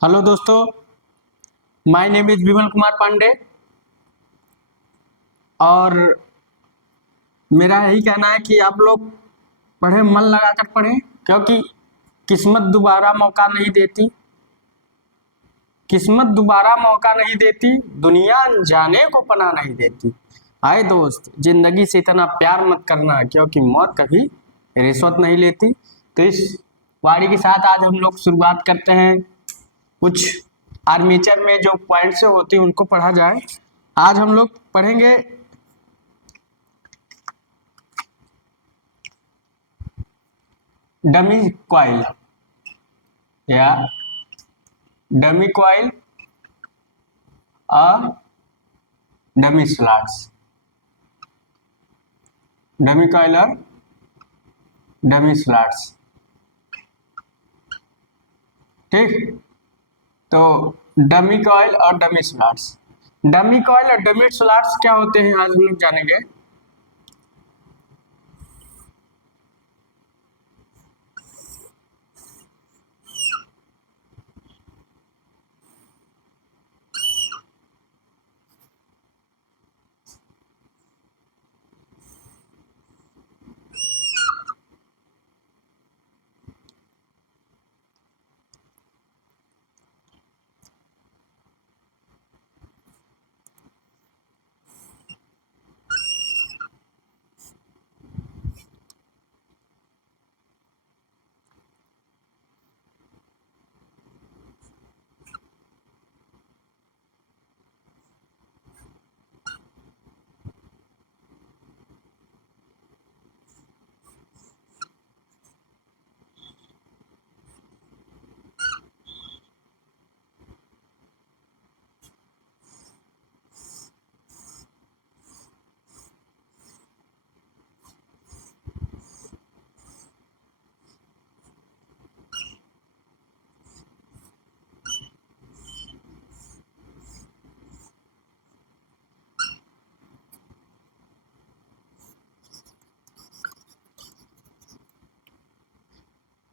Hello दोस्तों, my name is Vimal Kumar Pandey और मेरा यही कहना है कि आप लोग पढ़ें, मन लगाकर पढ़ें, क्योंकि किस्मत दोबारा मौका नहीं देती। किस्मत दोबारा मौका नहीं देती, दुनिया अनजाने को पनाह नहीं देती। आए दोस्त, जिंदगी से इतना प्यार मत करना, क्योंकि मौत कभी रिश्वत नहीं लेती। तो इस वाणी के साथ आज हम लोग शुरुआत करते हैं। कुछ आर्मेचर में जो पॉइंट्स होती हैं उनको पढ़ा जाए। आज हम लोग पढ़ेंगे डमी कॉइल या डमी कॉइल और डमी स्लॉट्स। डमी कॉइल और डमी स्लॉट्स, ठीक। तो डमी कॉइल और डमी स्लॉट्स, डमी कॉइल और डमी स्लॉट्स क्या होते हैं आज हम लोग जानेंगे।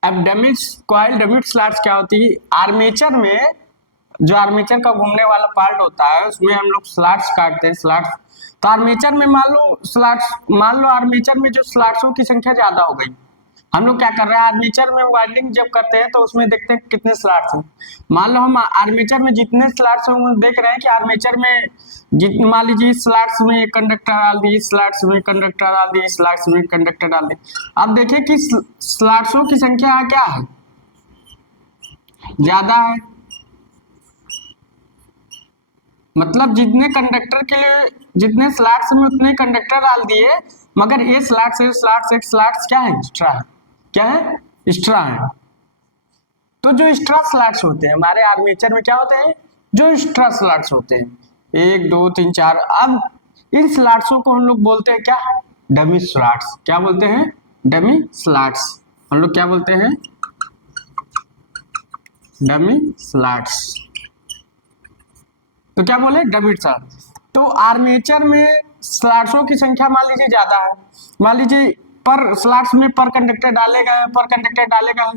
अब डमी कॉइल डमी स्लॉट्स क्या होती है। आर्मेचर में जो आर्मेचर का घूमने वाला पार्ट होता है उसमें हम लोग स्लॉट्स काटते हैं। स्लॉट्स तो आर्मेचर में मान लो आर्मेचर में जो स्लॉट्सों की संख्या ज्यादा हो गई। हम लोग क्या कर रहे हैं, आर्मेचर में वाइंडिंग जब करते हैं तो उसमें देखते हैं कितने स्लॉट्स हैं। मान लो हम आर्मेचर में जितने स्लॉट्स हैं वो देख रहे हैं कि आर्मेचर में मान लीजिए स्लॉट्स में एक कंडक्टर डाल दिए, स्लॉट्स में कंडक्टर डाल दिए, स्लॉट्स में कंडक्टर डाल दिए। अब देखिए कि स्लॉट्सों की संख्या क्या है, ज्यादा है। मतलब जितने कंडक्टर के लिए जितने स्लॉट्स में उतने कंडक्टर डाल दिए, मगर ये स्लॉट्स क्या है, एक्स्ट्रा है। क्या है, एक्स्ट्रा है। तो जो एक्स्ट्रा स्लॉट्स होते हैं हमारे आर्मेचर में क्या होते हैं, जो एक्स्ट्रा स्लॉट्स होते हैं, 1 2 3 4। अब इन स्लॉट्सों को हम लोग बोलते हैं क्या, डमी स्लॉट्स। क्या बोलते हैं, डमी स्लॉट्स। हम लोग क्या बोलते हैं, डमी स्लॉट्स। तो क्या बोले, डमी स्लॉट्स। तो आर्मेचर में स्लॉट्सों की संख्या मान लीजिए ज्यादा है, मान लीजिए पर स्लॉट्स में पर कंडक्टर डालेगा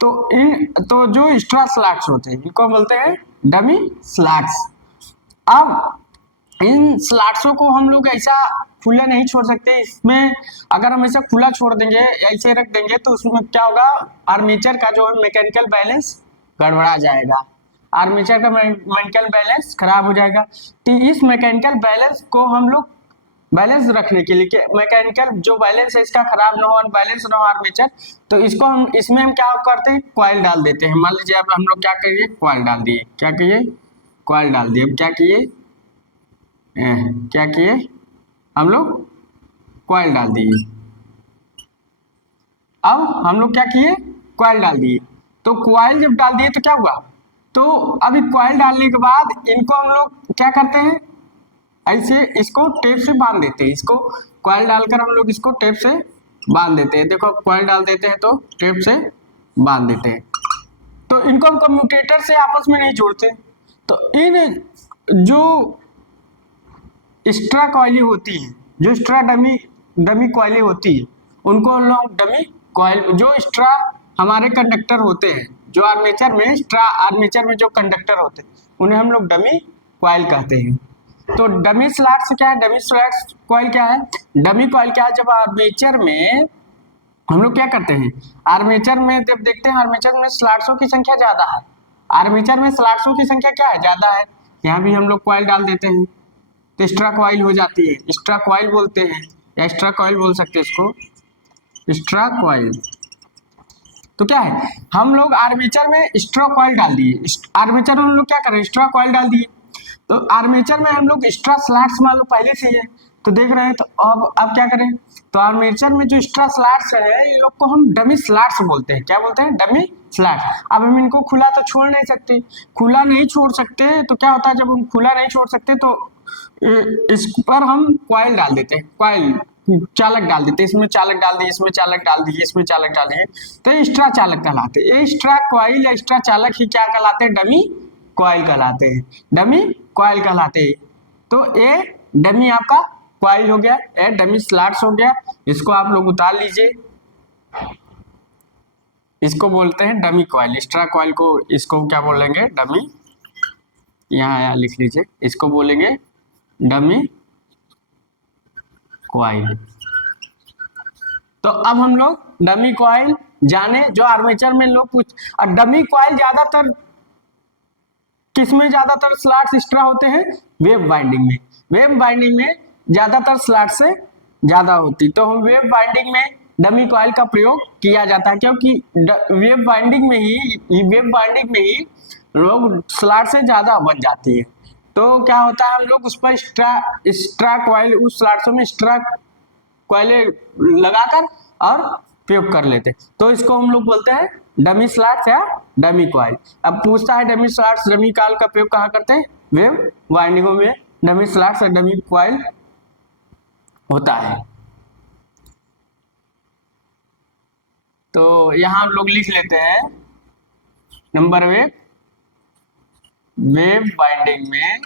तो जो एक्स्ट्रा स्लॉट्स होते हैं इनको बोलते हैं डमी स्लॉट्स। अब इन स्लॉट्सों को हम लोग ऐसा खुला नहीं छोड़ सकते। इसमें अगर हम ऐसा खुला छोड़ देंगे, ऐसे रख देंगे, तो उसमें क्या होगा, आर्मेचर का जो है मैकेनिकल बैलेंस गड़बड़ा जाएगा। आर्मेचर का मैकेनिकल बैलेंस खराब हो जाएगा। तो इस मैकेनिकल बैलेंस को हम लोग बैलेंस रखने के लिए, मैकेनिकल जो बैलेंस है इसका खराब ना हो, बैलेंस ना हो आर्मेचर, तो इसको हम इसमें हम क्या करते हैं, कॉइल डाल देते हैं। मान लीजिए अब हम लोग क्या करिए, कॉइल डाल दिए। क्या किए, कॉइल डाल दिए। अब क्या किए हम लोग, कॉइल डाल दिए। अब हम लोग क्या किए, कॉइल डाल दिए। तो कॉइल जब डाल दिए तो क्या हुआ, तो अभी कॉइल डालने के बाद इनको हम लोग क्या करते हैं, ऐसे इसको टेप से बांध देते हैं। इसको कॉइल डालकर हम लोग इसको टेप से बांध देते हैं। देखो कॉइल डाल देते हैं तो टेप से बांध देते हैं। तो इनको हम कम्यूटेटर से आपस में नहीं जोड़ते। तो इन जो एक्स्ट्रा कॉइलें होती है, जो एक्स्ट्रा डमी कॉइलें होती है, उनको हम लोग डमी कॉइल, जो एक्स्ट्रा हमारे कंडक्टर होते हैं जो आर्मेचर में आर्मेचर में जो कंडक्टर होते हैं उन्हें हम लोग डमी कॉइल कहते हैं। तो डमी स्लॉट्स क्या है, डमी स्लॉट्स कॉइल क्या है, डमी कॉइल क्या है, जब आर्मेचर में हम लोग क्या करते हैं, आर्मेचर में जब देखते हैं आर्मेचर में स्लॉट्सों की संख्या ज्यादा है, आर्मेचर में स्लॉट्सों की संख्या क्या है, ज्यादा है, यहाँ भी हम लोग कॉइल डाल देते हैं तो एक्स्ट्रा कॉइल हो जाती है, एक्स्ट्रा कॉइल बोलते हैं या एक्स्ट्रा कॉइल बोल सकते हैं इसको, एक्स्ट्रा कॉइल। तो क्या है, हम लोग आर्मेचर में एक्स्ट्रा कॉइल डाल दिए, आर्मेचर में हम लोग क्या करें, एक्स्ट्रा कॉइल डाल दिए, तो आर्मेचर में हम लोग एक्स्ट्रा स्लॉट्स मान लो पहले से ही है तो देख रहे हैं, तो अब क्या करें, तो आर्मेचर में जो एक्स्ट्रा स्लॉट्स है इन लोग को हम डमी स्लॉट्स बोलते हैं, क्या बोलते हैं, डमी स्लॉट्स। अब हम इनको खुला तो छोड़ नहीं सकते, खुला नहीं छोड़ सकते तो क्या होता है, जब हम खुला नहीं छोड़ सकते तो इस पर हम कॉइल डाल देते हैं, कॉइल चालक डाल देते हैं, इसमें चालक डाल दिए, इसमें चालक डाल दिए, इसमें चालक डाल दिए, तो एक्स्ट्रा चालक कहलाते हैं, एक्स्ट्रा कॉइल या एक्स्ट्रा चालक ही क्या कहलाते हैं, डमी कॉइल कहलाते हैं, डमी कॉइल कहलाते हैं। तो ये डमी आपका कॉइल हो गया, ये डमी स्लॉट्स हो गया, इसको आप लोग उतार लीजिए, इसको बोलते हैं डमी कॉइल, एक्स्ट्रा कॉइल को इसको क्या बोलेंगे, डमी, यहाँ लिख लीजिए, इसको बोलेंगे डमी कॉइल। तो अब हम लोग डमी कॉइल जाने, जो आर्मेचर में लोग कुछ, और डमी कॉइल ज्यादातर किसमें ज्यादातर स्लॉट्स एक्स्ट्रा होते हैं, वेव बाइंडिंग में, वेव बाइंडिंग में ज्यादातर स्लॉट से ज्यादा होती, तो हम वेव बाइंडिंग में डमी कॉइल का प्रयोग किया जाता है, क्योंकि वेव बाइंडिंग में ही लोग स्लॉट से ज्यादा बन जाती है, तो क्या होता है, हम लोग उस पर एक्स्ट्रा कॉइल, उस स्लॉट्स में एक्स्ट्रा कॉइल लगाकर और प्रयोग कर लेते, तो इसको हम लोग बोलते हैं डमी स्लॉट्स या डमी कॉइल। अब पूछता है डमी स्लॉट्स डमी कॉइल का प्रयोग कहाँ करते हैं, वेव वाइंडिंगों में डमी स्लॉट्स और डमी कॉइल होता है। तो यहां हम लोग लिख लेते हैं नंबर वेव, वेव बाइंडिंग में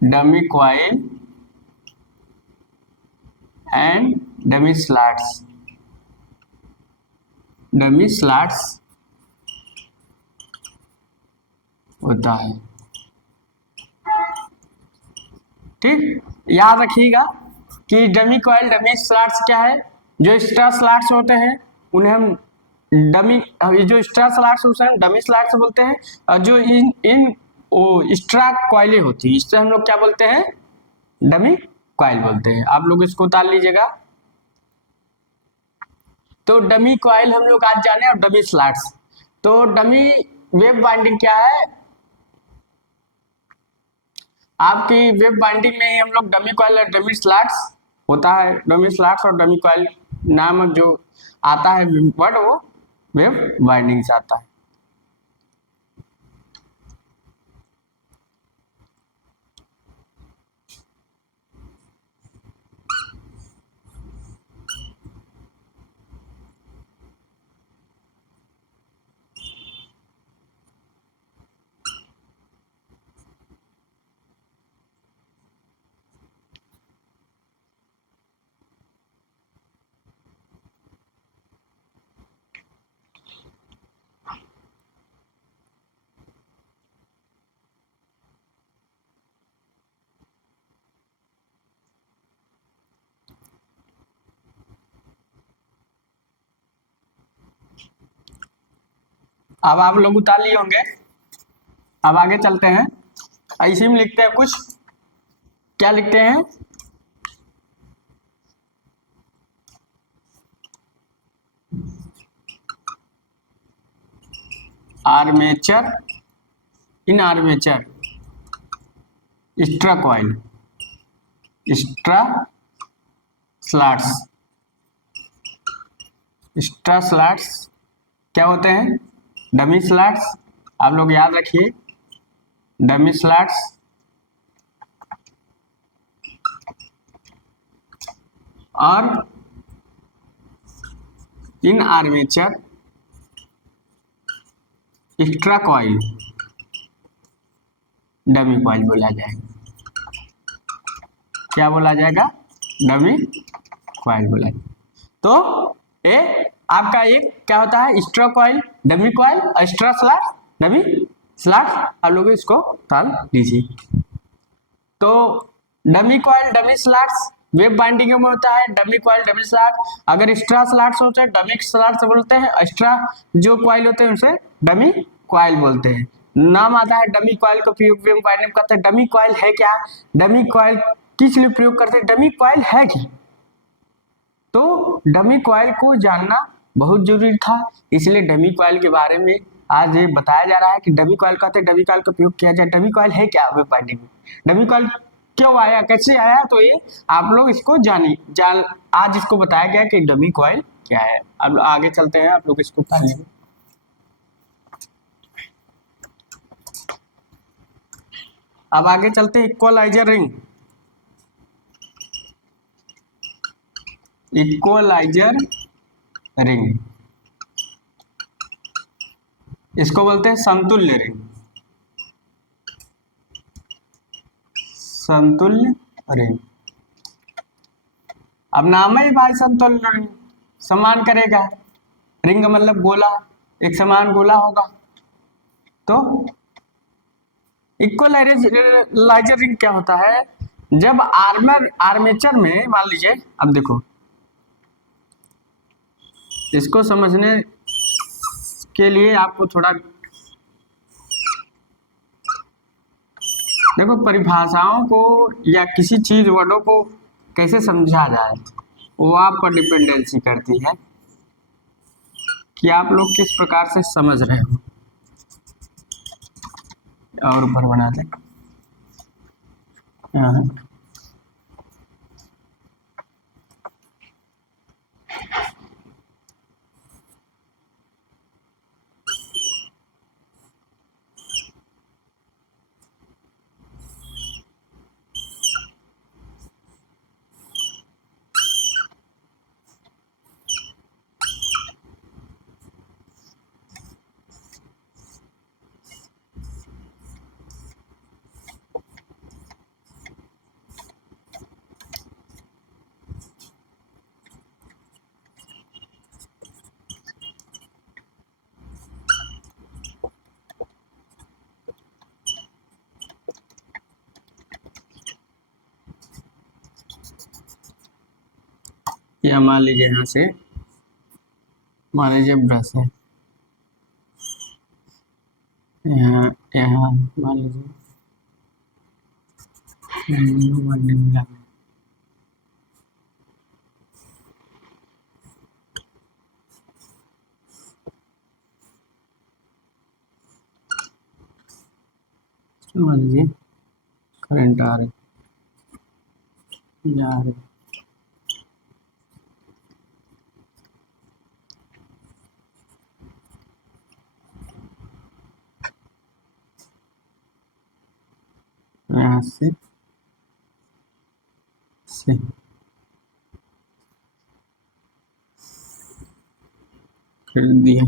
dummy coil and dummy slots, dummy slots होता है, ठीक। याद रखिएगा कि डमी कॉइल डमी स्लॉट्स क्या है, जो एक्स्ट्रा स्लॉट्स होते हैं उन्हें हम डमी, जो एक्स्ट्रा स्लॉट्स होते हैं डमी स्लॉट्स बोलते हैं, और जो इन एक्स्ट्रा कॉइलें होती है इससे हम लोग क्या बोलते हैं, डमी कॉइल बोलते हैं। आप लोग इसको उतार लीजिएगा। तो डमी कॉइल हम लोग आज जाने और डमी स्लॉट्स। तो डमी वेव बाइंडिंग क्या है, आपकी वेव बाइंडिंग में हम लोग डमी कॉइल और डमी स्लॉट्स होता है, डमी स्लॉट्स और डमी कॉइल नामक जो आता है वर्ड वो वेव बाइंडिंग से आता है। अब आप लोग उतार लिए होंगे, अब आगे चलते हैं। ऐसे में लिखते हैं कुछ, क्या लिखते हैं, आर्मेचर, इन armature extra coil, extra slots, extra slots क्या होते हैं, डमी स्लॉट्स। आप लोग याद रखिए, डमी स्लॉट्स और इन armature extra coil dummy coil बोला जाएगा। क्या बोला जाएगा, डमी कॉइल बोला जाएगा। तो ए आपका एक क्या होता है, straw coil, dummy coil, straw slot, dummy slot. आप लोग इसको ताल लीजिए। तो dummy coil, dummy slots web binding में होता है। Dummy coil, dummy slot. अगर स्ट्रा स्लॉट्स होते हैं, डमी स्लॉट्स बोलते हैं। एक्स्ट्रा जो कॉइल होते हैं उसे डमी कॉइल बोलते हैं। नाम आता है डमी कॉइल का उपयोग वेब बाइंडिंग में करते हैं। डमी कॉइल है क्या, डमी कॉइल किस लिए प्रयोग करते हैं, डमी कॉइल है क्या, तो डमी कॉइल को जानना बहुत जरूरी था, इसलिए डमी कॉइल के बारे में आज ये बताया जा रहा है कि डमी कॉइल कहते हैं, डमी कॉइल का उपयोग किया जाए। डमी कॉइल है क्या वेब बाइंडिंग में, डमी कॉइल क्यों आया, कैसे आया, तो ये आप लोग इसको जान आज इसको बताया गया कि डमी कॉइल क्या है। अब आगे चलते हैं, आप लोग इसको पढ़ेंगे। अब आगे चलते हैं इक्वलाइजर रिंग। इक्वलाइजर रिंग इसको बोलते हैं समतुल्य रिंग। समतुल्य रिंग, अब नाम है भाई समतुल्य रिंग, समान करेगा। रिंग मतलब गोला, एक समान गोला होगा। तो इक्वलाइजर रिंग क्या होता है, जब आर्मेचर में मान लीजिए, अब देखो इसको समझने के लिए आपको थोड़ा देखो परिभाषाओं को या किसी चीज वर्डों को कैसे समझा जाए, वो आप पर डिपेंडेंसी करती है कि आप लोग किस प्रकार से समझ रहे हो। और ऊपर बना दे। हाँ। या मान लीजिए यहाँ से, मान लीजिए ब्रश है, यहाँ यहाँ मान लीजिए मान लीजिए करंट आ रही जा रही, यहाँ से कर दिया।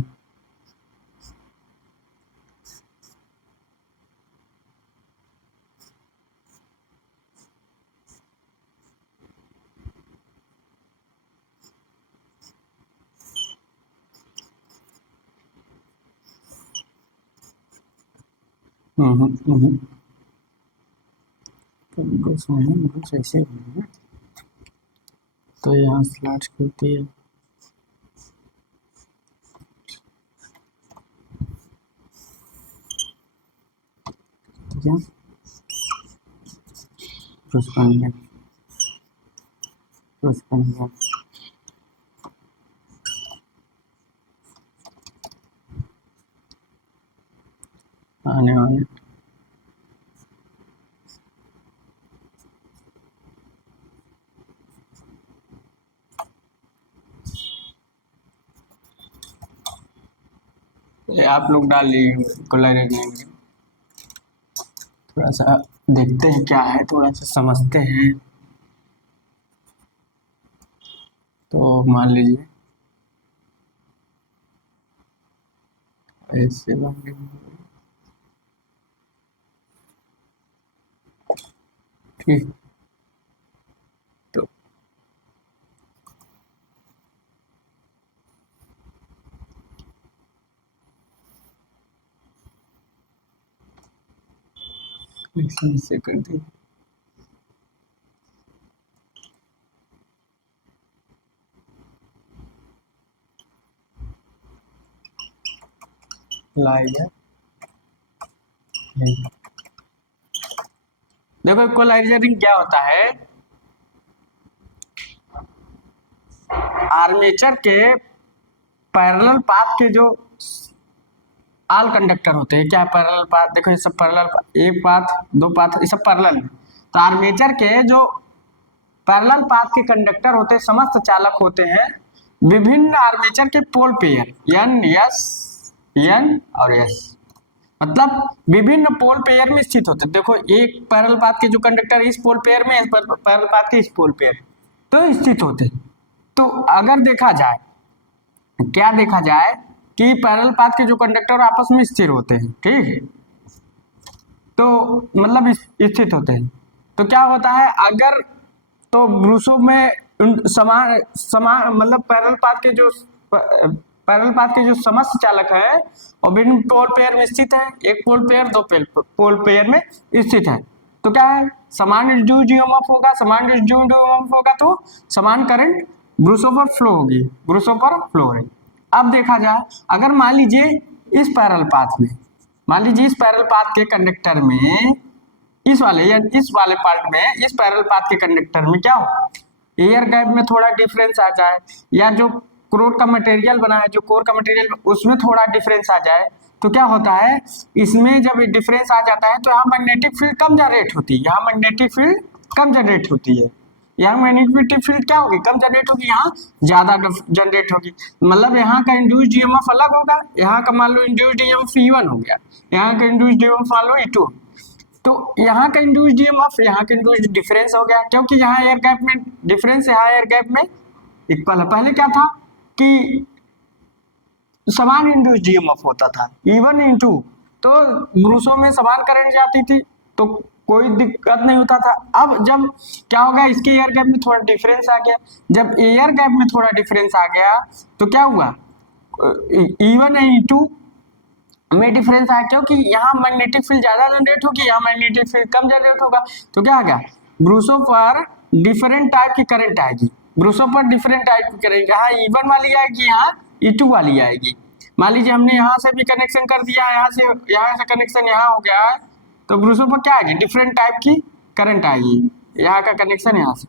ऐसे तो यहाँ स्लैश करती है, ठीक है, पुश बन गया, पुश बन गया। आने वाले ये आप लोग डाल लिए कोलाइजर, थोड़ा सा देखते हैं क्या है, थोड़ा सा समझते हैं। तो मान लीजिए ऐसे ठीक। तो से कर दी। लाइव है। देखो इक्वलाइजर रिंग क्या होता है, आर्मेचर के पैरेलल पाथ के जो आल कंडक्टर होते हैं, क्या पैरेलल पाथ, देखो ये सब पैरेलल, एक पाथ दो पाथ ये सब पैरेलल है। तो आर्मेचर के जो पैरेलल पाथ के कंडक्टर होते हैं, समस्त चालक होते हैं विभिन्न आर्मेचर के पोल पेयर एन एस एन और एस, मतलब विभिन्न पोल पेयर में स्थित होते हैं। देखो एक पैरेलल पाथ के जो कंडक्टर इस पोल पेयर में, पैरेलल पाथ के इस पोल पेयर तो स्थित होते हैं। तो अगर देखा जाए, क्या देखा जाए कि पैरेलल पाथ के जो कंडक्टर आपस में स्थिर होते हैं, ठीक है, तो मतलब स्थित होते हैं। तो क्या होता है, अगर तो ब्रूसो में समान समान मतलब पैरेलल पाथ के जो समस्त चालक है और विभिन्न पोल पेयर में स्थित है, एक पोल पेयर दो पोल पेयर में स्थित है। तो क्या है, समान रिड्यूस्ड ईएमएफ होगा, समान रिड्यूस्ड ईएमएफ होगा तो समान करंट ब्रूसो पर फ्लो होगी, ब्रूसो पर फ्लो होगी। अब देखा जाए, अगर मान लीजिए इस पैरेलल पाथ में, मान लीजिए इस पैरेलल पाथ के कंडक्टर में इस वाले पार्ट में, इस पैरेलल पाथ के कंडक्टर में क्या हो, एयर गैप में थोड़ा डिफरेंस आ जाए, या जो कोर का मटेरियल बना है, जो कोर का मटेरियल उसमें थोड़ा डिफरेंस आ जाए, तो क्या होता है, इसमें जब डिफरेंस आ जाता है तो यहाँ मैग्नेटिक फील्ड कम जनरेट होती है, यहाँ मैग्नेटिक फील्ड कम जनरेट होती है, यहाँ मैग्नेटिक फील्ड क्या होगी, कम जनरेट होगी, यहाँ ज्यादा जनरेट होगी। मतलब यहाँ का इंड्यूस्ड ईएमएफ अलग होगा, यहाँ का मान लो इंड्यूस्ड ईएमएफ E1 हो गया, यहाँ का इंड्यूस्ड ईएमएफ मान लो E2, तो यहाँ का इंड्यूस्ड ईएमएफ यहाँ का इंड्यूस्ड डिफरेंस हो गया, क्योंकि यहाँ एयर गैप में डिफरेंस, यहाँ एयर गैप में इक्वल है। पहले क्या था कि समान इंड्यूस्ड ईएमएफ होता था E1 E2, तो ब्रूसो में समान करंट जाती थी तो कोई दिक्कत नहीं होता था। अब जब क्या होगा, इसके एयर गैप में थोड़ा डिफरेंस आ गया, जब एयर गैप में थोड़ा डिफरेंस आ गया तो क्या हुआ, E1 E2 में डिफरेंस आया, क्योंकि यहाँ मैग्नेटिक फील्ड ज्यादा जनरेट होगी, यहाँ मैग्नेटिक फील्ड कम जनरेट होगा। तो क्या आ गया, ब्रूसो पर डिफरेंट टाइप की करंट आएगी, ब्रूसो पर डिफरेंट टाइप की करंट, यहाँ E1 वाली आएगी, यहाँ E2 वाली आएगी। मान लीजिए हमने यहाँ से भी कनेक्शन कर दिया, यहाँ से कनेक्शन यहाँ हो गया है, तो ब्रूसो पर क्या आएगी, डिफरेंट टाइप की करंट आएगी, यहाँ का कनेक्शन यहाँ से,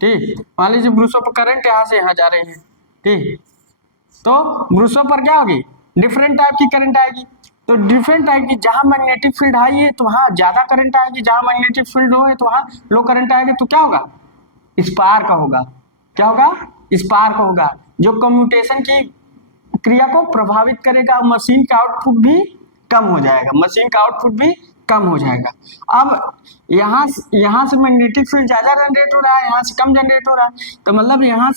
ठीक। मान लीजिए ब्रूसो पर करंट यहाँ से यहाँ जा रही है, ठीक, तो ब्रूसो पर क्या होगी, डिफरेंट टाइप की करंट आएगी। तो डिफरेंट टाइप की, जहां मैग्नेटिक फील्ड हाई है तो वहां ज्यादा करंट आएगी, जहां मैग्नेटिक फील्ड लो है तो वहां लो करंट आएगी। तो क्या होगा, स्पार्क होगा, क्या होगा, स्पार्क होगा, जो कम्यूटेशन की क्रिया को प्रभावित करेगा, मशीन का आउटपुट भी कम हो जाएगा, मशीन का आउटपुट भी कम हो जाएगा। अब यहाँ से मैग्नेटिक फील्ड ज्यादा जनरेट हो रहा है, यहाँ से कम जनरेट हो रहा है, तो मतलब यहाँ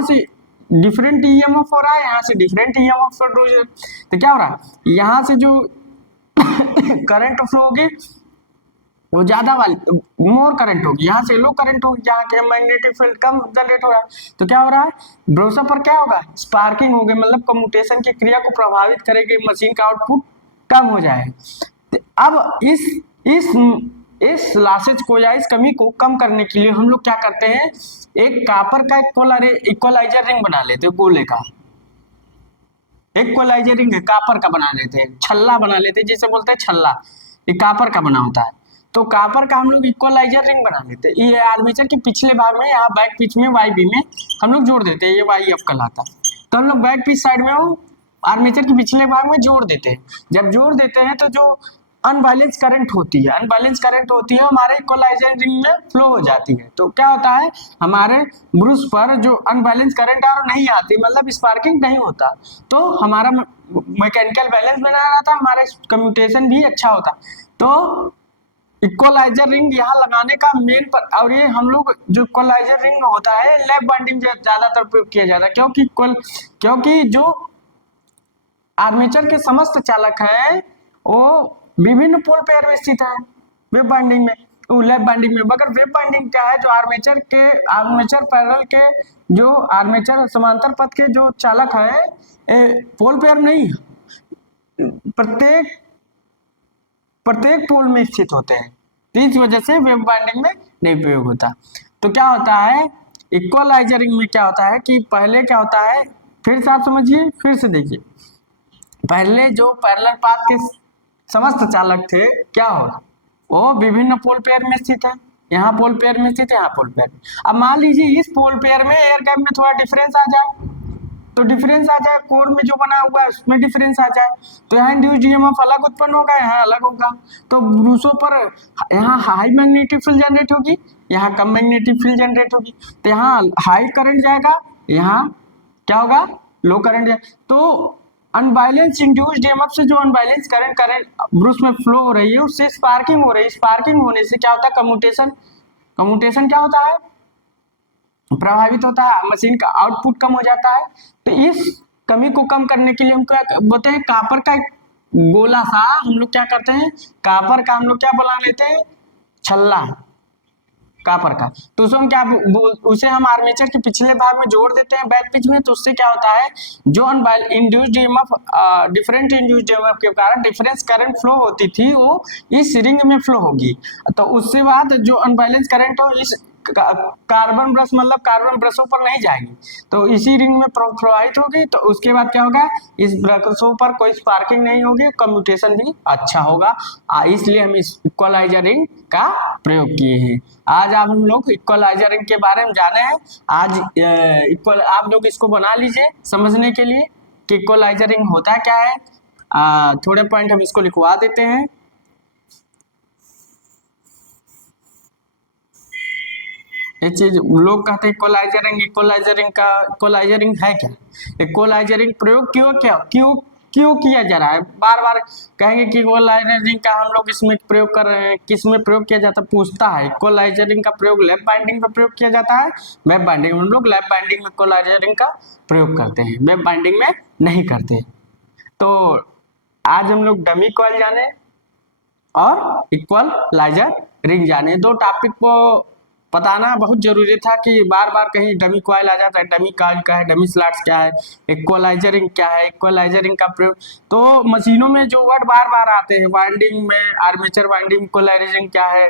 से डिफरेंट ईएमएफ हो रहा है, यहाँ से डिफरेंट ईएमएफ प्रोड्यूस, तो क्या हो रहा है, यहाँ से जो करंट फ्लो होगी वो ज्यादा वाली मोर करंट होगी, यहाँ से लो करंट होगी, यहाँ के मैग्नेटिक फील्ड कम जनरेट हो रहा है। तो क्या हो रहा है, ब्रोसा पर क्या होगा, स्पार्किंग होगी, मतलब कम्यूटेशन की क्रिया को प्रभावित करेगी, मशीन का आउटपुट कम हो जाएगा। अब इस लॉसेज को या इस कमी को कम करने के लिए हम लोग क्या करते हैं, एक कापर का इक्वलाइजर रिंग बना लेते हैं, गोले का इक्वलाइजर रिंग कापर का बना लेते हैं, छल्ला बना लेते हैं, जिसे बोलते हैं छल्ला, ये कापर का बना होता है। तो कापर का हम लोग इक्वलाइजर रिंग बना लेते हैं, ये आर्मेचर के पिछले भाग में, यहाँ बैक पिच में YB में हम लोग जोड़ देते हैं, ये YF कहलाता है। तो हम लोग बैक पिच साइड में वो आर्मेचर के पिछले भाग में जोड़ देते हैं। जब जोड़ देते हैं तो जो अनबैलेंस करंट होती है, हमारे इक्वलाइजर रिंग में फ्लो हो जाती है। तो क्या होता है, हमारे ब्रूस पर जो अनबैलेंस करंट और नहीं आती, मतलब स्पार्किंग नहीं होता, तो हमारा मैकेनिकल बैलेंस बना रहता, हमारा कम्यूटेशन भी अच्छा होता। तो इक्वलाइजर रिंग यहाँ लगाने का मेन पर, और ये हम लोग जो इक्वलाइजर रिंग होता है लैप बाइंडिंग ज्यादातर प्रयोग किया जाता है, क्योंकि जो आर्मेचर के समस्त चालक है वो विभिन्न पोल पेयर में स्थित है, वेब बाइंडिंग में, लैप बाइंडिंग में। मगर वेब बाइंडिंग क्या है, जो आर्मेचर पैरेलल के, जो आर्मेचर समांतर पथ के जो चालक है पोल पेयर नहीं, प्रत्येक प्रत्येक पोल में स्थित होते हैं, तो इस वजह से वेव बाइंडिंग में नहीं प्रयोग होता। तो क्या होता है इक्वलाइजरिंग में, क्या होता है कि पहले क्या होता है, फिर से आप समझिए, फिर से देखिए, पहले जो पैरेलल पाथ के समस्त चालक थे क्या हो, वो विभिन्न पोल पेयर में स्थित है, यहाँ पोल पेयर में स्थित है, यहाँ पोल पेयर में। अब मान लीजिए इस पोल पेयर में एयर गैप में थोड़ा डिफरेंस आ जाए, तो डिफरेंस आ जाए, कोर में जो बना हुआ है उसमें डिफरेंस आ जाए, तो यहाँ इंड्यूस्ड ईएमएफ अलग उत्पन्न होगा, यहाँ अलग होगा, तो ब्रूसों पर यहाँ हाई मैग्नेटिक फील्ड जनरेट होगी, यहाँ कम मैग्नेटिक फील्ड जनरेट होगी, तो यहाँ हाई करंट जाएगा, यहाँ क्या होगा, लो करंट जाएगा। तो अनबैलेंस इंड्यूस्ड ईएमएफ से जो अनबैलेंस करंट करंट ब्रूस में फ्लो हो रही है, उससे स्पार्किंग हो रही है, स्पार्किंग होने से क्या होता है, कम्यूटेशन, कम्यूटेशन क्या होता है, प्रभावित होता है, मशीन का आउटपुट कम हो जाता है। तो इस कमी को कम करने के लिए हम क्या बोलते हैं, कापर का एक गोला सा हम लोग क्या करते हैं, कापर का हम लोग क्या बना लेते हैं, छल्ला कापर का, तो उसे हम क्या उसे हम आर्मेचर के पिछले भाग में जोड़ देते हैं बैक पिच में, तो उससे क्या होता है, जो induced EMF different induced EMF के कारण डिफरेंस करंट फ्लो होती थी, वो इस रिंग में फ्लो होगी, तो उससे बाद जो अनबैलेंस करंट हो इस कार्बन ब्रश मतलब कार्बन ब्रशों पर नहीं जाएगी, तो इसी रिंग में प्रवाहित होगी, तो उसके बाद क्या होगा, इस ब्रशों पर कोई स्पार्किंग नहीं होगी, कम्यूटेशन भी अच्छा होगा, इसलिए हम इस इक्वलाइजर रिंग का प्रयोग किए हैं। आज आप हम लोग इक्वलाइजर रिंग के बारे में जाने हैं। आज इक्वल आप लोग इसको बना लीजिए समझने के लिए कि इक्वलाइजर रिंग होता क्या है। थोड़े पॉइंट हम इसको लिखवा देते हैं। ये चीज लोग कहते हैं इक्वलाइजरिंग, इक्वलाइजरिंग का इक्वलाइजरिंग है क्या, इक्वलाइजरिंग प्रयोग क्यों क्यों किया जा रहा है, बार बार कहेंगे कि इक्वलाइजरिंग का हम लोग इसमें प्रयोग कर रहे हैं, किस में प्रयोग किया जाता है, पूछता है। इक्वलाइजरिंग का प्रयोग लैप बाइंडिंग में प्रयोग किया जाता है, वेब बाइंडिंग में हम लोग लैप बाइंडिंग में इक्वलाइजरिंग का प्रयोग करते हैं, वेब बाइंडिंग में नहीं करते। तो आज हम लोग डमी कॉइल जाने और इक्वलाइजर रिंग जाने, दो टॉपिक को बताना बहुत जरूरी था कि बार बार कहीं डमी कॉइल आ जाता है, डमी कॉइल क्या है, डमी स्लॉट्स क्या है, इक्वलाइजरिंग क्या है, इक्वलाइजरिंग का प्रयोग, तो मशीनों में जो वर्ड बार बार आते हैं, वाइंडिंग में आर्मेचर वाइंडिंग, इक्वलाइजरिंग क्या है,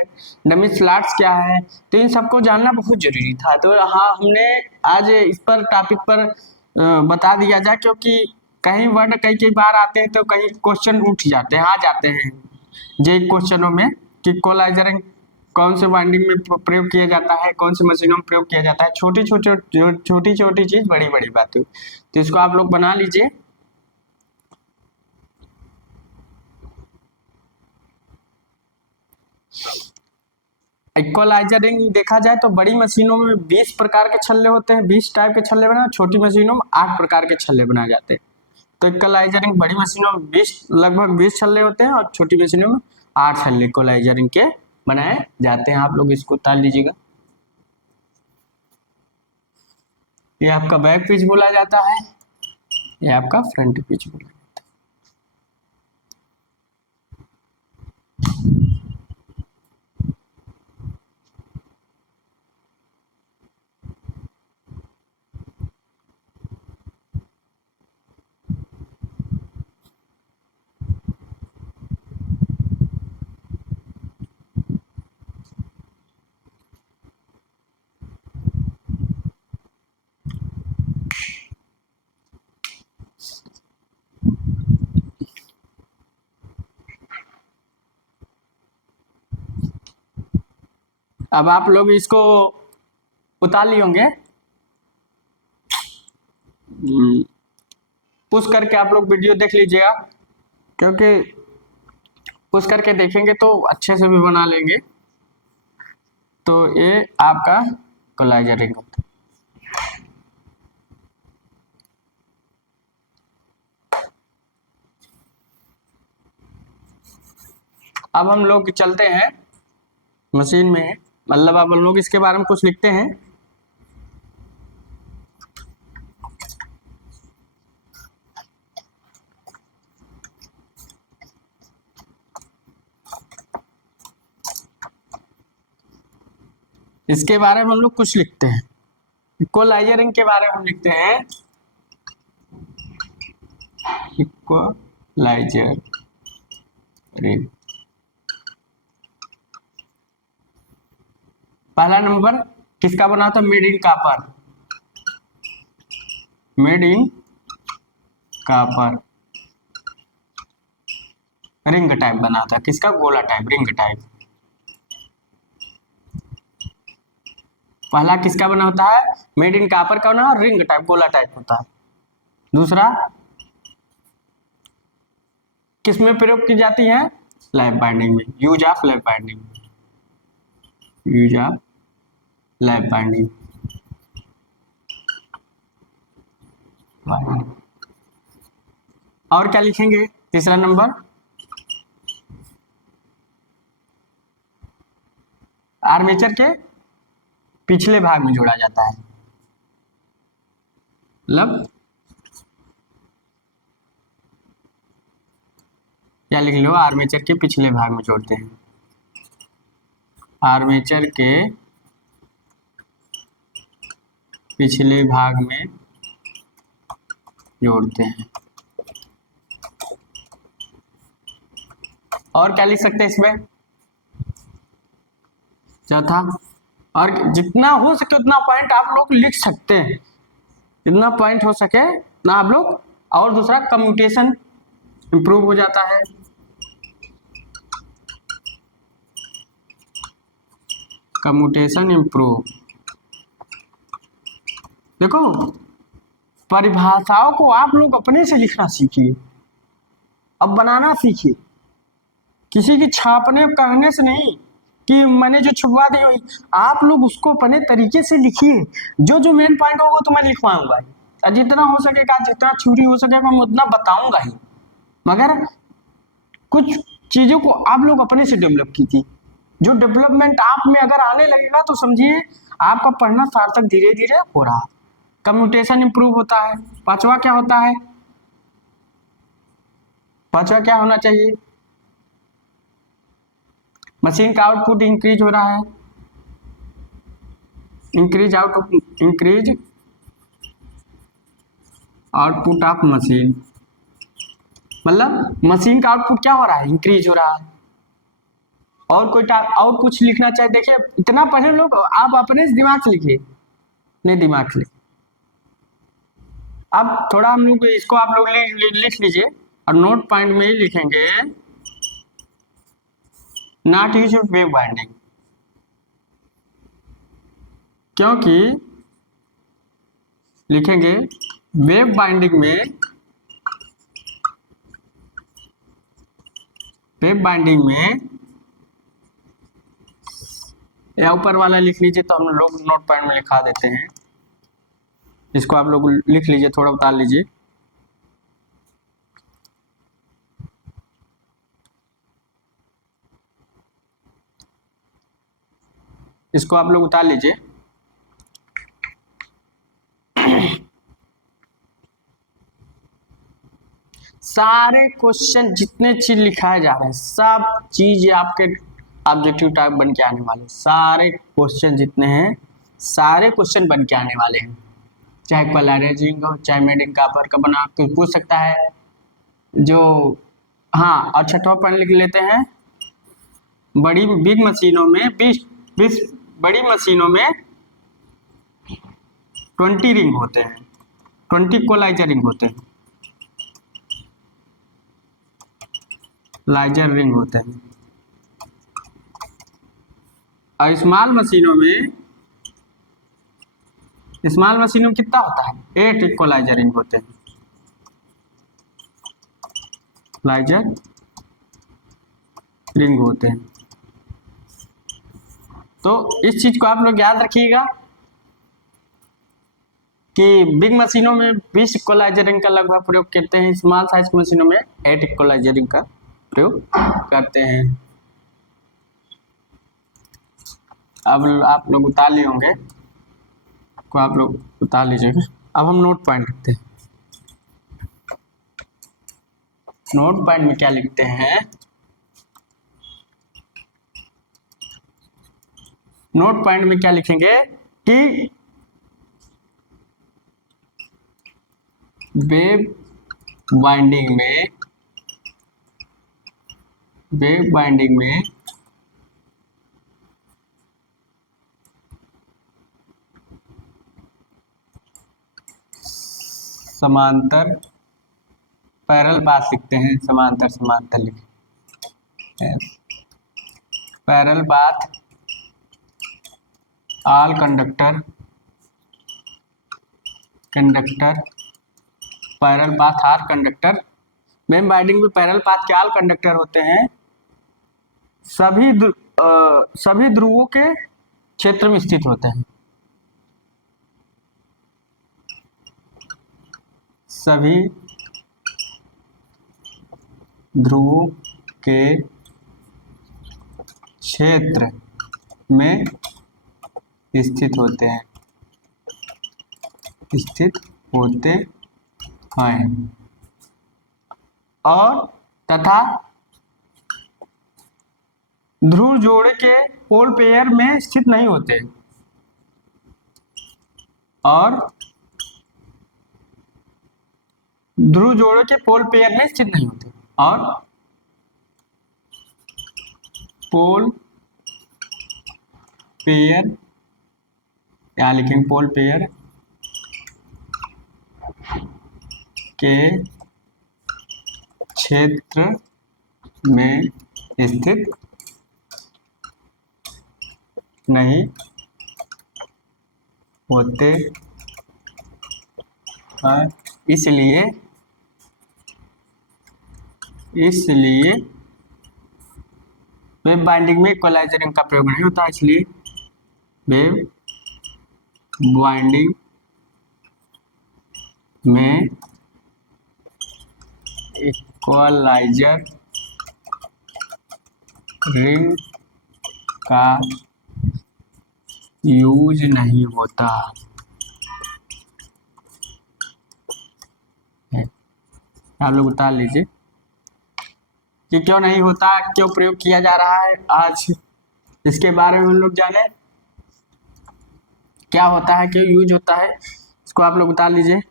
डमी स्लॉट्स क्या है, तो इन सबको जानना बहुत जरूरी था। तो हाँ, हमने आज इस पर टॉपिक पर बता दिया जाए, क्योंकि कहीं वर्ड कई कई बार आते हैं तो कहीं क्वेश्चन उठ जाते हैं, आ जाते हैं जे क्वेश्चनों में कि इक्वलाइजरिंग कौन से वाइंडिंग में प्रयोग किया जाता है, कौन सी मशीनों में प्रयोग किया जाता है, छोटी छोटी चीज, बड़ी बड़ी बातें, तो इसको आप लोग बना लीजिए। इक्वलाइजरिंग देखा जाए तो बड़ी मशीनों में 20 प्रकार के छल्ले होते हैं, 20 टाइप के छल्ले बनाए, छोटी मशीनों में 8 प्रकार के छल्ले बनाए जाते हैं। तो इक्वलाइजरिंग बड़ी मशीनों में 20 लगभग 20 छल्ले होते हैं और छोटी मशीनों में 8 छल्ले इक्वलाइजरिंग के बनाए जाते हैं। आप लोग इसको उतार लीजिएगा। ये आपका बैक पिच बोला जाता है, ये आपका फ्रंट पिच बोला जाता है। अब आप लोग इसको उतार लिए होंगे, पुश करके आप लोग वीडियो देख लीजिएगा, क्योंकि पुश करके देखेंगे तो अच्छे से भी बना लेंगे। तो ये आपका इक्वलाइजरिंग होता है। अब हम लोग चलते हैं मशीन में, मतलब अब हम लोग इसके बारे में कुछ लिखते हैं। इसके बारे में हम लोग कुछ लिखते हैं, इक्वलाइजरिंग के बारे में हम लिखते हैं, इक्वलाइजरिंग पहला नंबर किसका बना था? Made in copper, made in copper, ring type बना था। किसका? गोला टाइप, रिंग टाइप। पहला किसका बना होता है? मेड इन कापर का बना, रिंग टाइप, गोला टाइप होता है। दूसरा किसमें प्रयोग की जाती है? लैप बाइंडिंग में, use of lap binding, use of lap binding. और क्या लिखेंगे? तीसरा नंबर आर्मेचर के पिछले भाग में जोड़ा जाता है, मतलब क्या लिख लो? आर्मेचर के पिछले भाग में जोड़ते हैं, आर्मेचर के पिछले भाग में जोड़ते हैं। और क्या लिख सकते हैं इसमें? चौथा, और जितना हो सके उतना पॉइंट आप लोग लिख सकते हैं, जितना पॉइंट हो सके ना आप लोग। और दूसरा कम्यूटेशन इंप्रूव हो जाता है, कम्यूटेशन इंप्रूव। देखो परिभाषाओं को आप लोग अपने से लिखना सीखिए, अब बनाना सीखिए, किसी की छापने करने से नहीं कि मैंने जो छुपवा दी वही। आप लोग उसको अपने तरीके से लिखिए, जो जो मेन पॉइंट होगा तो मैं लिखवाऊंगा ही, और जितना हो सकेगा, जितना छुरी हो सकेगा मैं उतना बताऊंगा ही। मगर कुछ चीजों को आप लोग अपने से डेवलप कीजिए, जो डेवलपमेंट आप में अगर आने लगेगा तो समझिए आपका पढ़ना सार्थक धीरे धीरे हो रहा है। कम्यूटेशन इंप्रूव होता है। पांचवा क्या होता है? पांचवा क्या होना चाहिए? मशीन का आउटपुट इंक्रीज हो रहा है, इंक्रीज आउटपुट ऑफ मशीन, मतलब मशीन का आउटपुट क्या हो रहा है? इंक्रीज हो रहा है। और कोई और कुछ लिखना चाहिए? देखिए इतना पढ़े लोग, आप अपने दिमाग से लिखिए, नहीं दिमाग से। अब थोड़ा हम लोग इसको आप लोग लिख लीजिए, और नोट पॉइंट में ही लिखेंगे नॉट यूज वेव बाइंडिंग, क्योंकि लिखेंगे वेव बाइंडिंग में, वेव बाइंडिंग में, या ऊपर वाला लिख लीजिए तो हम लोग नोट पॉइंट में लिखा देते हैं। इसको आप लोग लिख लीजिए, थोड़ा उतार लीजिए। इसको आप लोग उतार लीजिए। सारे क्वेश्चन जितने चीज लिखाए जा रहे हैं, सब चीज आपके ऑब्जेक्टिव टाइप बन के आने वाले, सारे क्वेश्चन जितने हैं सारे क्वेश्चन बन के आने वाले हैं। चाहे पोलराइजिंग हो, चाहे मेड इन कापर का बना, कोई पूछ सकता है जो। हाँ, और छठवां पॉइंट लिख लेते हैं, बड़ी बिग मशीनों में 20 बड़ी मशीनों में 20 रिंग होते हैं, 20 इक्वलाइजर रिंग होते हैं, लाइजर रिंग होते हैं। और स्मॉल मशीनों में कितना होता है? 8 इक्वलाइजर रिंग होते हैं, लाइजर रिंग होते हैं। तो इस चीज को आप लोग याद रखिएगा कि बिग मशीनों में 20 इक्वलाइजर रिंग का लगभग प्रयोग करते हैं, स्मॉल साइज की मशीनों में 8 इक्वलाइजर रिंग का प्रयोग करते हैं। अब आप लोग उतार लिए होंगे, को आप लोग उतार लीजिएगा। अब हम नोट पॉइंट लिखते हैं। नोट पॉइंट में क्या लिखते हैं? नोट पॉइंट में क्या लिखेंगे कि वेव बाइंडिंग में समांतर पैरेलल पाथ लिखते हैं, समांतर समांतर लिखे, parallel path all conductor parallel path are conductor. Main binding में पैरेलल पाथ के ऑल कंडक्टर होते हैं, सभी ध्रुवों के क्षेत्र में स्थित होते हैं, सभी ध्रुवों के क्षेत्र में स्थित होते हैं, और तथा ध्रुव जोड़े के पोल पेयर में स्थित नहीं होते, और ध्रुव जोड़े के पोल पेयर में स्थित नहीं होते, और पोल पेयर, यहां लिखेंगे पोल पेयर के क्षेत्र में स्थित नहीं होते हैं, इसलिए वेव बाइंडिंग में इक्वलाइजर रिंग का प्रयोग नहीं होता, इसलिए वेव बाइंडिंग में इक्वलाइजर रिंग का यूज नहीं होता है। आप लोग बता लीजिए कि क्यों नहीं होता, क्यों प्रयोग किया जा रहा है। आज इसके बारे में हम लोग जाने, क्या होता है, क्यों यूज होता है, इसको आप लोग बता लीजिए।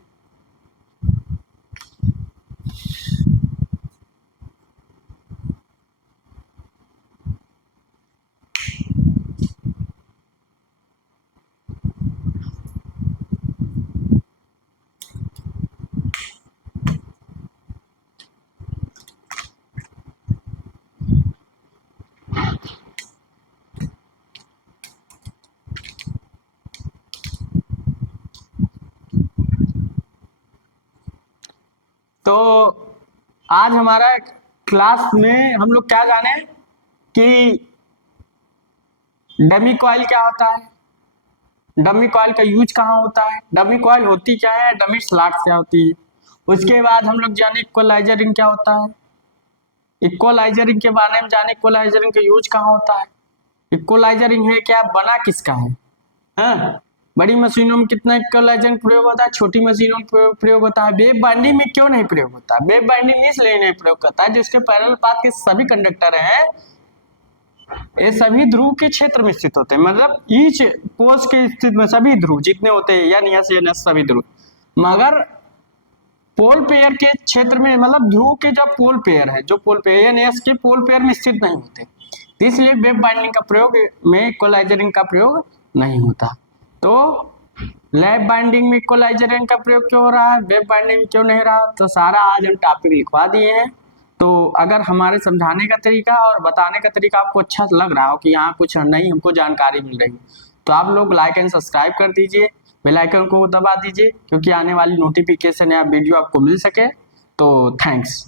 तो आज हमारा क्लास में हम लोग क्या जाने कि डमी कॉइल क्या होता है, डमी कॉइल का यूज कहाँ होता है, डमी कॉइल होती क्या है, डमी स्लॉट्स क्या होती है। उसके बाद हम लोग जाने इक्वलाइजर रिंग क्या होता है, इक्वलाइजर रिंग के बारे में जाने इक्वलाइजर रिंग का यूज कहाँ होता है, इक्वलाइजर रिंग है क्या, बना किसका है। हाँ, बड़ी मशीनों में कितना इक्वलाइजर प्रयोग होता है, छोटी मशीनों में प्रयोग होता है। वेव बाइंडिंग में क्यों नहीं प्रयोग होता, वेव बाइंडिंग इसलिए नहीं प्रयोग करता है, जिसके पैरेलल पाथ के सभी कंडक्टर हैं ये सभी ध्रुव के क्षेत्र में स्थित होते हैं, मतलब ईच पोल्स के स्थिति में सभी ध्रुव जितने होते हैं या सभी ध्रुव, मगर पोल पेयर के क्षेत्र में, मतलब ध्रुव के जो पोल पेयर है, जो पोल पेयर एस के पोल पेयर में स्थित नहीं होते, इसलिए वेव बाइंडिंग का प्रयोग में इक्वलाइजर रिंग का प्रयोग नहीं होता। तो लैब बाइंडिंग में इक्वलाइजर रिंग का प्रयोग क्यों हो रहा है, वेव बाइंडिंग में क्यों नहीं रहा, तो सारा आज हम टॉपिक लिखवा दिए हैं। तो अगर हमारे समझाने का तरीका और बताने का तरीका आपको अच्छा लग रहा हो कि यहाँ कुछ नहीं हमको जानकारी मिल रही, तो आप लोग लाइक एंड सब्सक्राइब कर दीजिए, बेल आइकन को दबा दीजिए, क्योंकि आने वाली नोटिफिकेशन या वीडियो आपको मिल सके। तो थैंक्स।